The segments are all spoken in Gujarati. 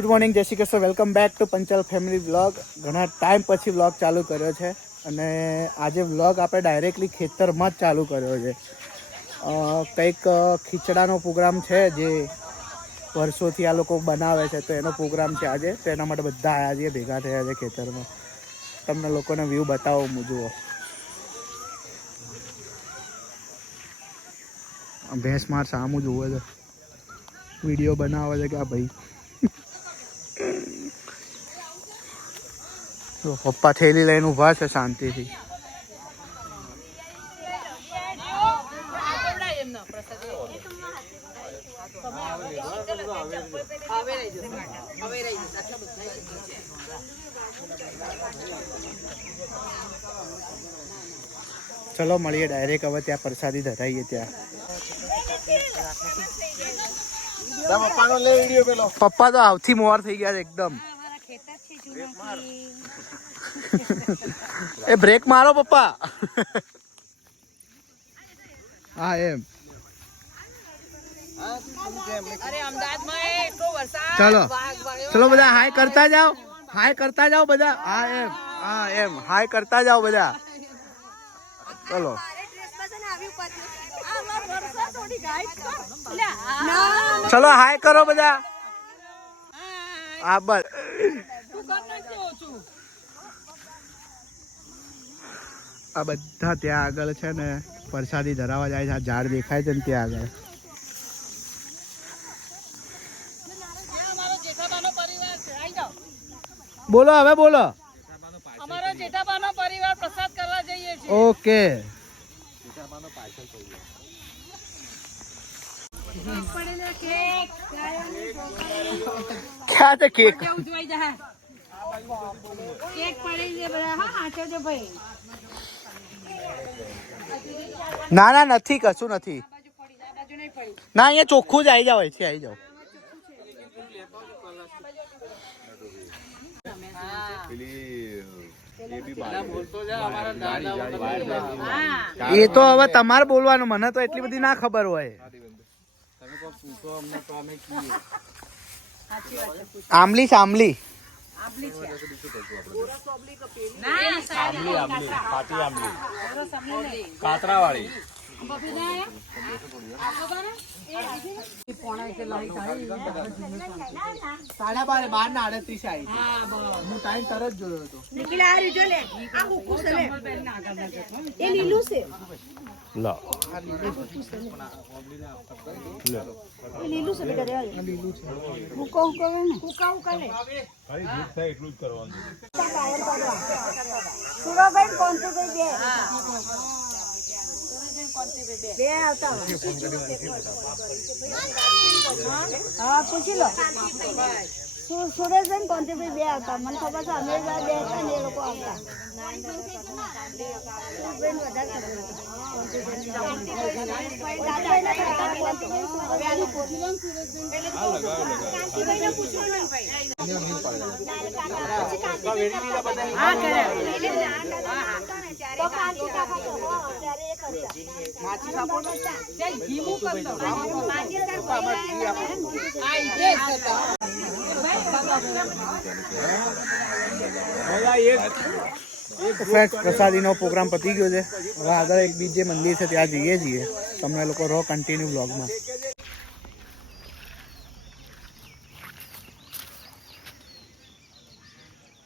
ગુડ મોર્નિંગ, જય Shri Krishna. Welcome back to Panchal family vlog. ઘણા ટાઈમ પછી વ્લોગ ચાલુ કર્યો છે અને આજે વ્લોગ આપણે ડાયરેક્ટલી ખેતરમાં જ ચાલુ કર્યો છે. કંઈક ખીચડાનો પ્રોગ્રામ છે જે વર્ષોથી આ લોકો બનાવે છે, તો એનો પ્રોગ્રામ છે આજે. તો એના માટે બધા આવ્યા છીએ, ભેગા થયા છે ખેતરમાં. તમને લોકોને વ્યૂ બતાવો, હું જુઓ. ભેંસ માર સામું જુએ છે, વિડીયો બનાવે છે કે આ ભાઈ. પપ્પા થેલી લઈને ઊભા છે શાંતિથી. ચલો મળીએ ડાયરેક્ટ હવે ત્યાં પ્રસાદી ધરાઈએ ત્યાં. પપ્પા તો આવથી મોર થઈ ગયા છે એકદમ. એ બ્રેક મારો પપ્પા. હા એમ. ચલો ચલો બધા હાય કરતા જાઓ, હાય કરતા જાઓ બધા. હા એમ, હા એમ, હાય કરતા જાઓ બધા. ચલો ચલો હાય કરો બધા. હા બસ. આ બધા ત્યાં આગળ છે ને પ્રસાદી ધરાવવા જાય છે. આ ઝાડ દેખાય છે ને ત્યાં આગળ. બોલો હવે બોલો. અમારો જેઠાબાનો પરિવાર પ્રસાદ કરવા જઈએ છીએ. ઓકે. ક્યાં છે કેક? કેક પડી છે બધા. હા હાચો ભાઈ. ના ના નથી, કશું નથી. ના અહીંયા ચોખ્ખું જ આવી જાવ, અહીંથી આવી જાવ. એ તો હવે તમારે બોલવાનું, મને તો એટલી બધી ના ખબર હોય. આમલી છે આમલી. કાતરાવાળી. સાડા 12:38 આવી. હું ટાઈમ તરત જોયો હતો. એ લીલું છે. લો લીલું છે બેટા. લીલું છે. હુકા હુકા લે ને. હુકા હુકા લે. ખાલી દૂધ થાય એટલું જ કરવાનું. સુરાબેન કોન્ટ્રીબ્યુટ બે આવતા. હા પૂછી લો. સુરેશબેન કોન્ટ્રીબ્યુટ બે આવતા. મને ખબર છે અમે બે હતા ને એ લોકો આવતા. પ્રસાદીનો પ્રોગ્રામ પતી ગયો છે. હવે આગળ એક બીજે મંદિર છે ત્યાં જઈએ છીએ. તમને લોકો રહો કન્ટિન્યુ બ્લોગમાં.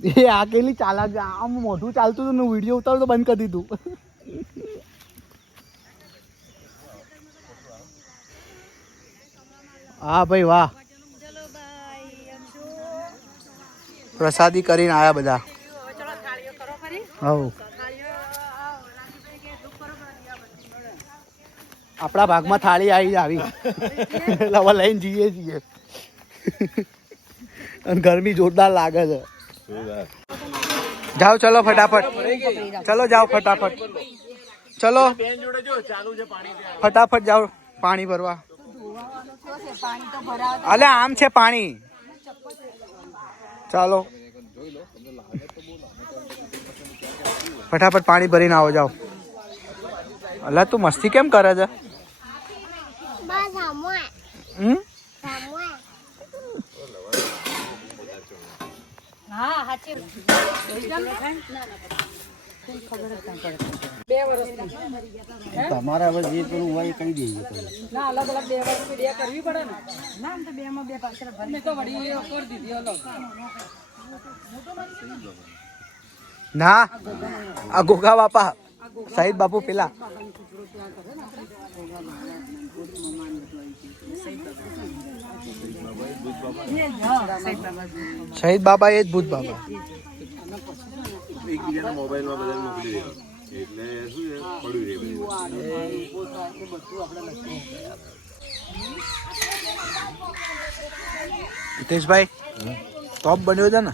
એ આ કેલી ચાલાક છે. આમ મોઢું ચાલતું હતું ને વિડીયો ઉતાર તો બંધ કરી દીધું. હા ભાઈ વાહ. પ્રસાદી કરીને આયા બધા. હવ આપણા ભાગમાં થાળી આવી. એટલે હવે લઈને જઈએ છીએ. અને ગરમી જોરદાર લાગે છે. જાઓ ચલો ફટાફટ. ચલો જાઓ ફટાફટ. ચલો ફટાફટ જાઓ પાણી ભરવા. અલે આમ છે પાણી. ચાલો ફટાફટ પાણી ભરીને આવો. જાઓ. અલા તું મસ્તી કેમ કરે છે? હા સાચી 2 વર્ષની તમારા હવે જે પેલું હોય એ કહી દઈએ ના અલગ અલગ 2 વર્ષની 2 કરવી પડે ને ના આમ તો 2 માં 2 પાછળ ભરી તો વળી કરી દીધી અલગ ના આ ગોગા બાપા સાહિદ બાપુ પેલા શહીદ બાબા એ જ ભૂત બાબા એકબીજાના મોબાઈલમાં બધાને મોકલી દેવા એટલે શું છે પડ્યું રહે હિતેશભાઈ ટોપ બન્યો છે ને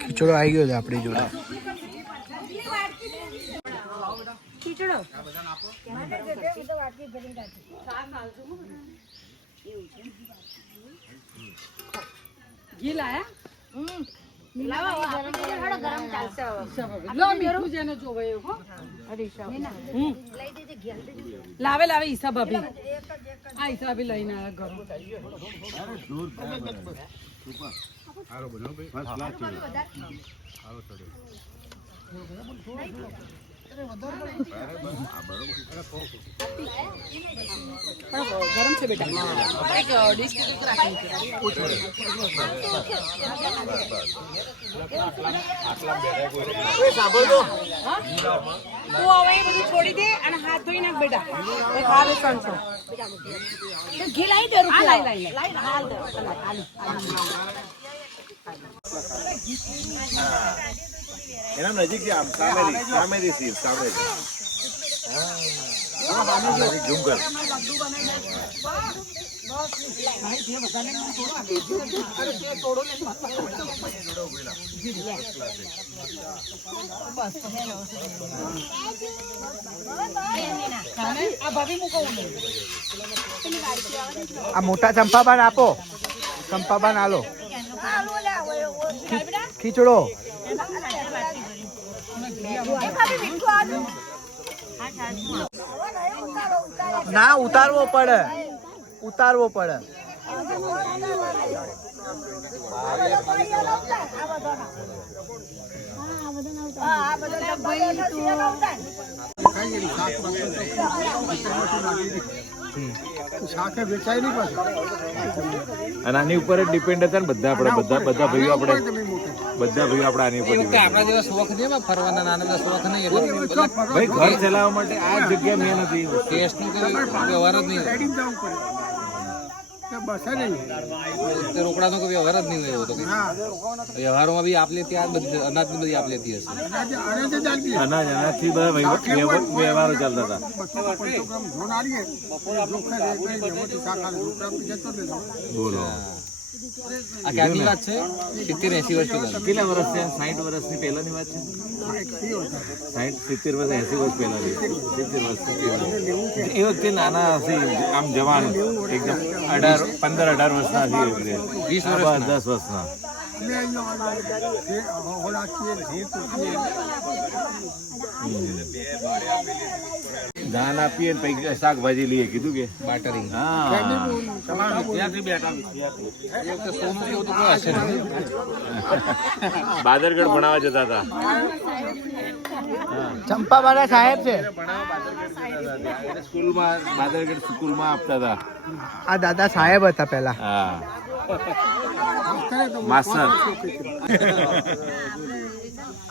ખીચડો આવી ગયો છે આપણી જોડે ઘી લાયા લાવે લાવે ઈસા ભાભી આ ઈસા ભાભી લઈને આવ્યા ગરમ છે બેટા એક ડીશ રાખી તું હવે એ બધું છોડી દે અને હાથ ધોઈ નાખ બેટા એક હાલ 300 ઘી લાવી દે રૂપિયા લાઈ હાલ દે એના નજીક છે આમ સામેથી સીવ સામેથી ઝૂમ કર આ મોટા ચંપાબાન આપો ચંપાબાન આલો ખીચડો ના ઉતારવો પડે અને આની ઉપર જ ડિપેન્ડ હતા ને બધા આપણે બધા ભાઈઓ આપણે આની ઉપર આપણા જેવા શોખ છે ફરવાના નાના બધા શોખ નહીં એટલે ભાઈ ઘર ચલાવવા માટે આ જગ્યા મેં નથી ટેસ્ટ નું કોઈ વ્યવહાર જ નહીં રોકડાનો કોઈ વ્યવહાર જ નહીં હોય એવો તો વ્યવહારોમાં બી આપલે ત્યાં બધી અનાજની બધી આપ લેતી હશે અનાજથી બધા વ્યવહારો ચાલતા હતા બોલો આ ક્યાંની વાત છે 70-80 વર્ષ પહેલા કેટલા વર્ષ છે 60 વર્ષની પહેલાની વાત છે 60-70 વર્ષ 80 વર્ષ પહેલાની 70 વર્ષ એ વખતે નાના હશે આમ જવાન એકદમ 15-18 વર્ષના હશે 20 વર્ષ 10 વર્ષના ધાન આપીએ ને પછી શાકભાજી લઈએ કીધું કે બાટરિંગ હા ત્યાંથી બેઠા બાદરગઢ ભણાવવા જતા હતા ચંપાબાના સાહેબ છે સ્કૂલમાં બાદરગઢ સ્કૂલમાં આપતા હતા આ દાદા સાહેબ હતા પેલા હા માસ્ટર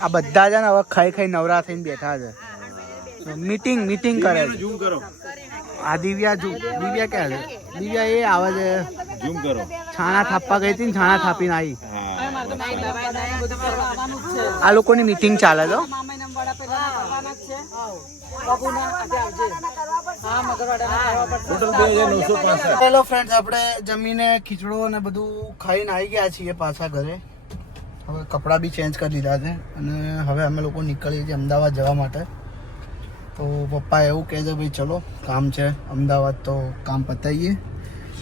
આ બધા છે ને હવે ખાઈ નવરા થઈને બેઠા છે મીટિંગ કરે છે ઝૂમ કરો આ દિવ્યા ક્યાં છે દિવ્યા એ આવે છે ઝૂમ કરો છાણા થાપવા ગઈ હતી ને છાણા થાપીને આવી હા આ લોકોની મીટિંગ ચાલે છે ટોટલ 2965 હેલો ફ્રેન્ડ્સ આપણે જમીને ખીચડો ને બધું ખાઈને આવી ગયા છીએ પાછા ઘરે હવે કપડાં બી ચેન્જ કરી દીધા છે અને હવે અમે લોકો નીકળીએ છીએ અમદાવાદ જવા માટે તો પપ્પા એવું કહે છે ભાઈ ચલો કામ છે અમદાવાદ તો કામ પતાવીએ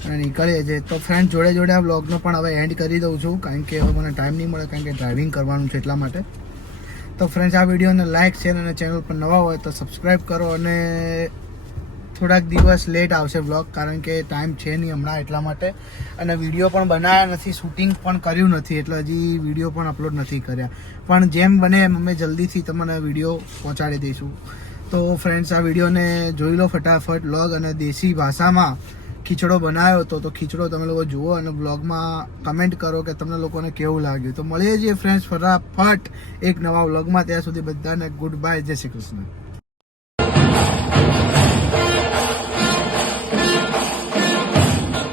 અને નીકળીએ છીએ તો ફ્રેન્ડ જોડે આ બ્લોગનો પણ હવે એન્ડ કરી દઉં છું કારણ કે હવે મને ટાઈમ નહીં મળે કારણ કે ડ્રાઇવિંગ કરવાનું છે એટલા માટે તો ફ્રેન્ડ્સ આ વિડીયોને લાઇક શેર અને ચેનલ પર નવા હોય તો સબસ્ક્રાઈબ કરો અને થોડાક દિવસ લેટ આવશે વ્લોગ, કારણ કે ટાઈમ છે નહીં હમણાં એટલા માટે, અને વિડીયો પણ બનાવ્યા નથી, શૂટિંગ પણ કર્યું નથી, એટલે હજી વિડીયો પણ અપલોડ નથી કર્યા. પણ જેમ બને એમ અમે જલ્દીથી તમને વિડીયો પહોંચાડી દઈશું. તો ફ્રેન્ડ્સ, આ વિડીયોને જોઈ લો ફટાફટ વ્લોગ, અને દેશી ભાષામાં ખીચડો બનાવ્યો હતો. તો ખીચડો તમે લોકો જુઓ અને વ્લોગમાં કમેન્ટ કરો કે તમને લોકોને કેવું લાગ્યું. તો મળીએ છીએ ફ્રેન્ડ્સ ફટાફટ એક નવા વ્લોગમાં. ત્યાં સુધી બધાને ગુડ બાય, જય શ્રી કૃષ્ણ.